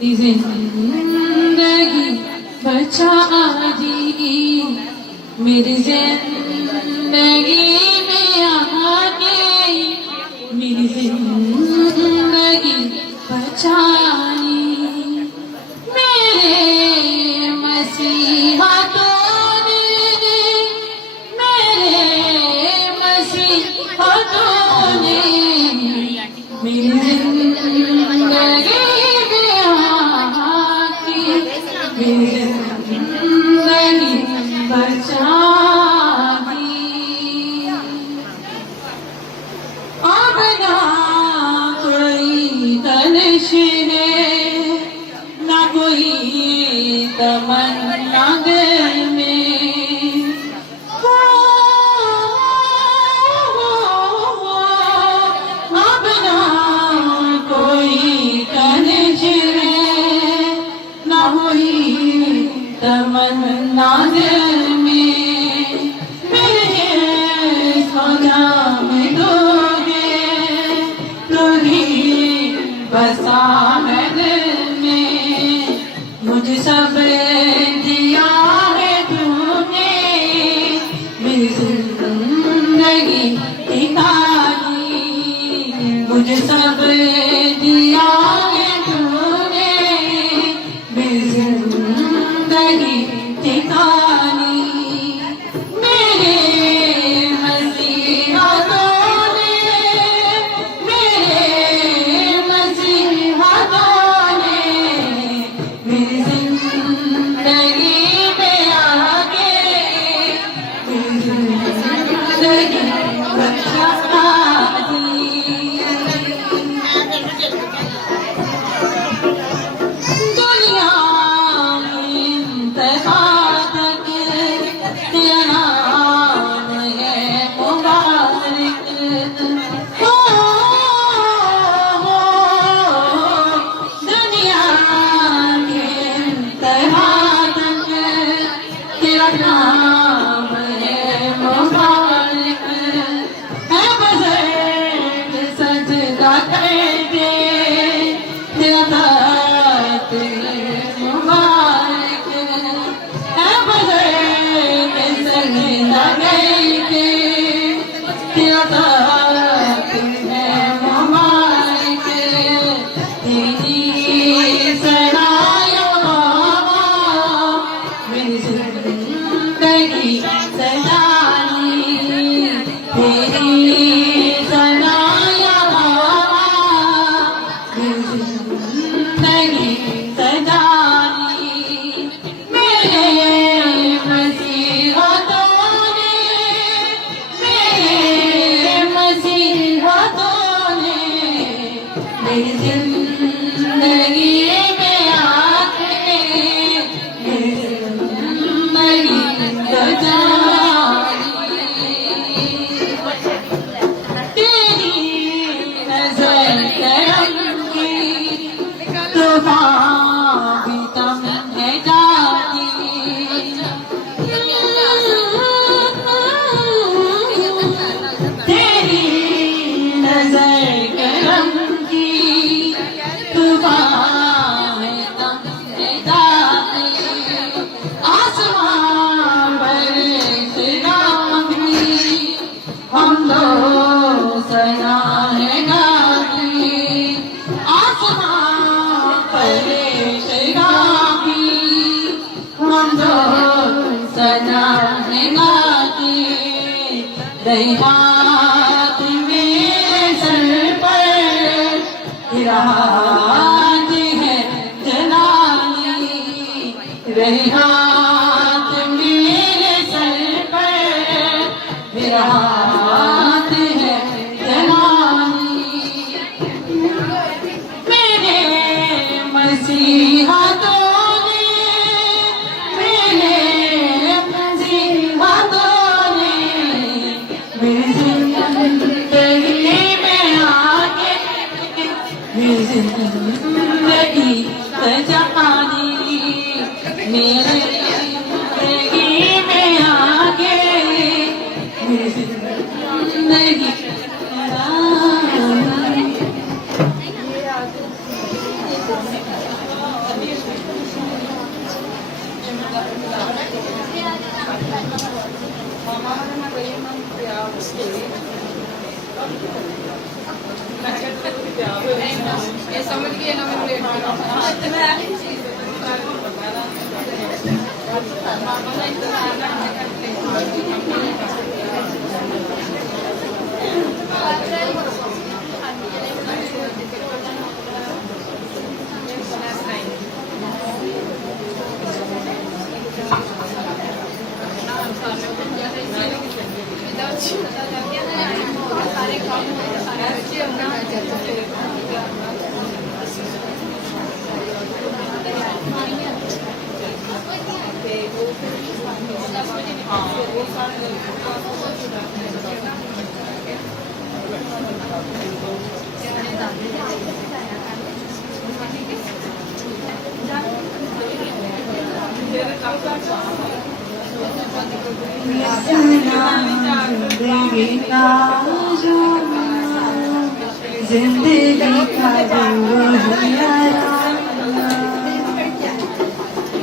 जिंदगी बचा दी मेरी जिंदगी में आके मेरी जिंदगी बचाई मेरे मसीहा तूने मेरे मसीहा तूने मेरी जिंदगी जिंदगी बचा दी अब ना कोई तलश है ना कोई तमन्ना दिल में अब ना कोई तलश है ना कोई तमन्ना दिल में मेरे सौदा में दोगे तुझी बसा है दिल में मुझे सब दिया है तूने मेरी जिंदगी टिका दी मुझे सब दिया है तूने मेरी जिंदगी ठिकानी मेरे मसीहा तूने मेरे मसीहा तूने मेरी जिंदगी में आके मेरी जिंदगी बचा दी नाम है मुबारक है बज़र्ग सजदा करके तेरा तात मुबारक है बज़र्ग सजदा करके तेरा तात है मुबारक तेरी सराया मेरी जिंदगी सजानी तेरी सनाया मेरी जिंदगी सजानी मेरे मसीहा तूने मेरे मसीहा तूने मेरी जिंदगी में आके मेरी जिंदगी तेरी नजर करम की तूफान भी तम है जाती तेरी नजर करम की तूफान है तम है जाती आसमान पर हम दो सना है गाती आसमान पर गाती हम दो सना है गाती हाथ मेरे सर पर तेरा हाथ है जलानी रही हाथ मेरे सर पर मेरा हाथ है जलानी मेरे मसीहा तूने मेरे मसीहा तूने मेरी जिंदगी में आके मेरी जिंदगी सजानी मेरे जिंदगी में आके मेरी जिंदगी ये समझ गए ना मैं सारे काम सारे अच्छे अपना जिंदगी का जिंदगी का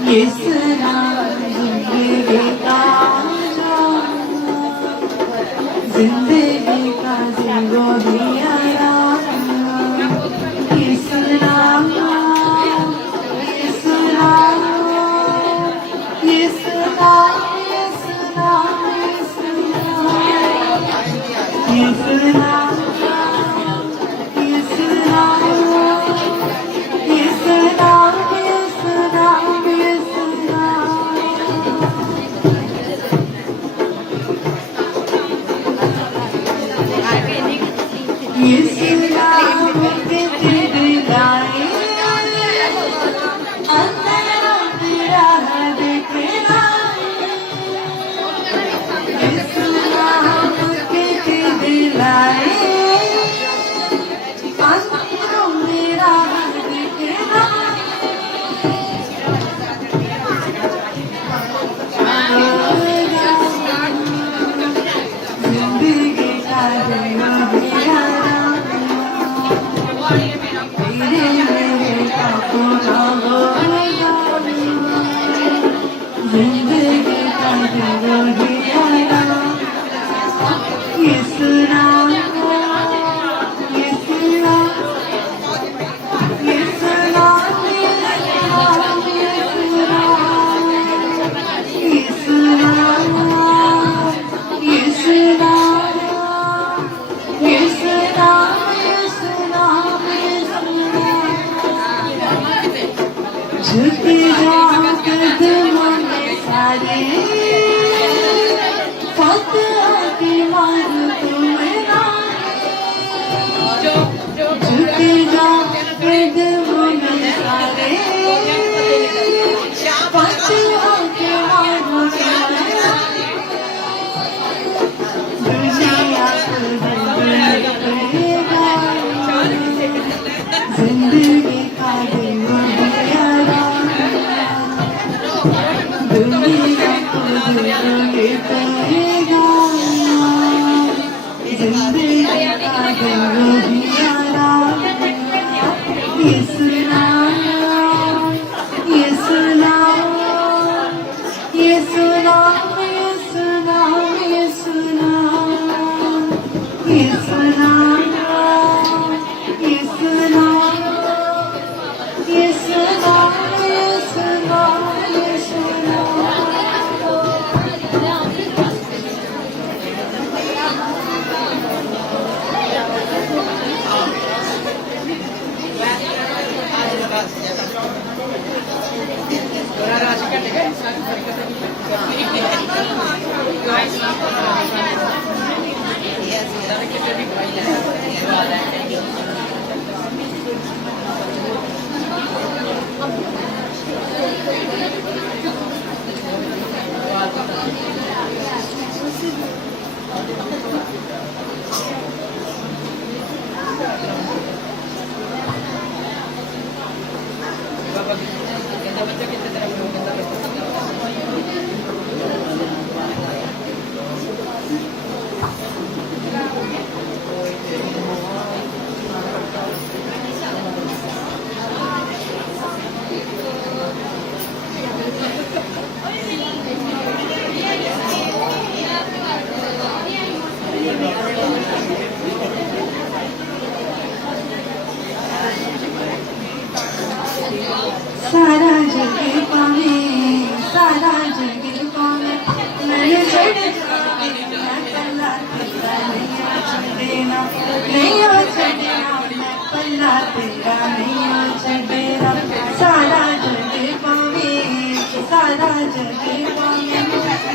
ये सुना जिंदगी का जिंदगी का जिंगो दियारा ये सुना ये सुना ये सुना ये सुना ये सुना ये सुना ये सुना ये सुना ये सुना ये सुना मुझे दिलाए अंधेरा तेरा है देखना ये सुना मुझे दिलाए अंधेरा मेरा है देखना जिंदगी का जिंदगी का ये सुना ये सुना ये सुना ये सुना ये सुना ये सुना ये सुना ये सुना झुकी जाओ कदमों में सारे फत आके मारू तुम्हें ना झुकी जाओ कदमों में सारे फत आके मारू तुम्हें ना दुनिया को बदलेगा जिंदगी का दिन दुनिया को बदलेगा जिंदगी का दिन ये सुना ये सुना ये सुना ये सुना ये सुना ये सुना ये सुना ये सुना ये सुना ये सुना सारा जग पावे सारा जग पावे मैंने छड़ जावे मैं पल्ला तेरा नहीं छड़ेना नहीं छड़ेना मैं पल्ला तेरा नहीं छड़ेना सारा जग पावे सारा जग पावे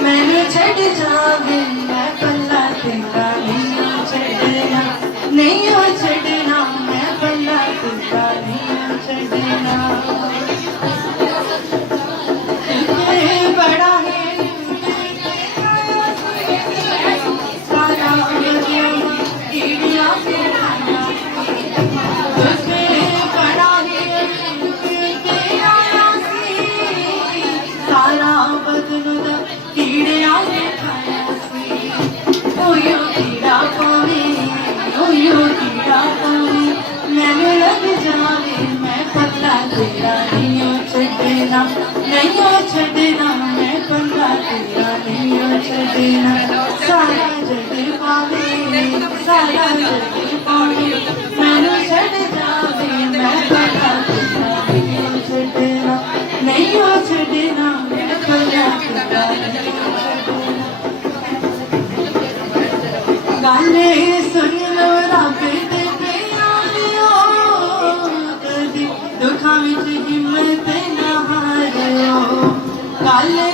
मैंने छड़ जावे मैं पल्ला तेरा नहीं छड़ेना नहीं छड़ना मैं पल्ला तेरा नहीं छड़ना बड़ा है सारा कीड़िया से बड़ा है सारा बदन कीड़िया से ओयो कीड़ा पावे ओयो कीड़ा पावे मैंने लग जावे मैं पल्ला तेरा नहीं छड़ना नहीं छड़ना मैं पल्ला तेरा नहीं छड़ना सारा जग पावे सारा जग पावे मैंने छड़ जावे मैं पल्ला तेरा नहीं छड़ना नहीं छड़ना मैं पल्ला तेरा नहीं छड़ना गाने सुन लो रब दे प्यारिओ कदी दुखां विच हिम्मत ना हारिओ गाने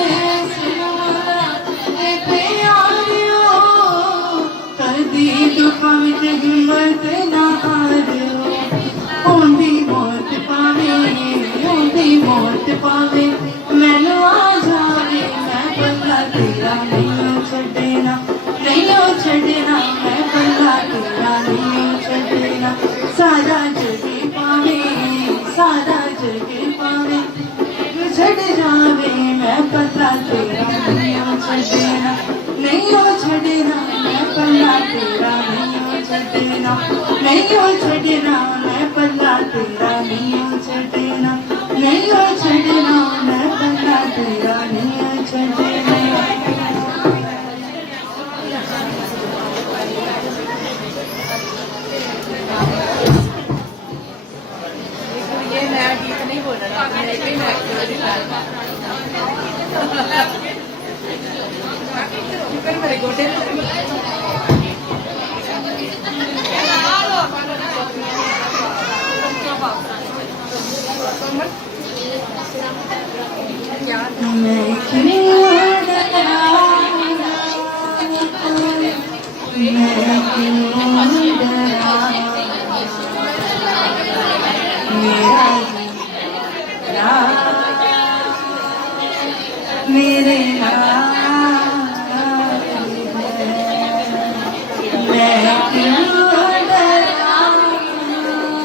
सुन लो रब दे प्यारिओ कदी दुखां विच हिम्मत ना हारिओ ओंदी मौत पावे मैनू आ जावे मैं पल्ला तेरा नहीं छड़ना नहीं छड़ना मैं पल्ला तेरा नहीं छड़ना सारा जग पावे सारा जग पावे छड़ जावे मैं पल्ला तेरा नहीं छड़ना नहीं छड़ना मैं पल्ला तेरा नहीं छड़ना नहीं छड़ना मैं पल्ला तेरा नहीं छड़ना नहीं छड़ना मैं पल्ला तेरा नहीं छड़ना ये नया गीत नहीं बोल रहा मेरे को ही मेरे गोटे मैं क्यों डरा मैं क्यों डरा मेरा मेरे मैं क्यों डरा मैं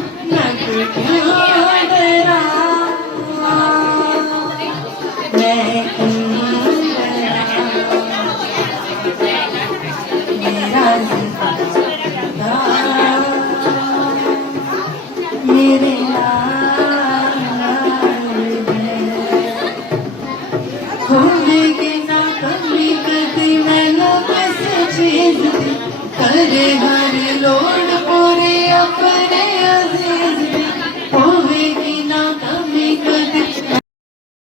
क्यों डरा मेरे होंगे ना कभी कभी मैंने किसी चीज करे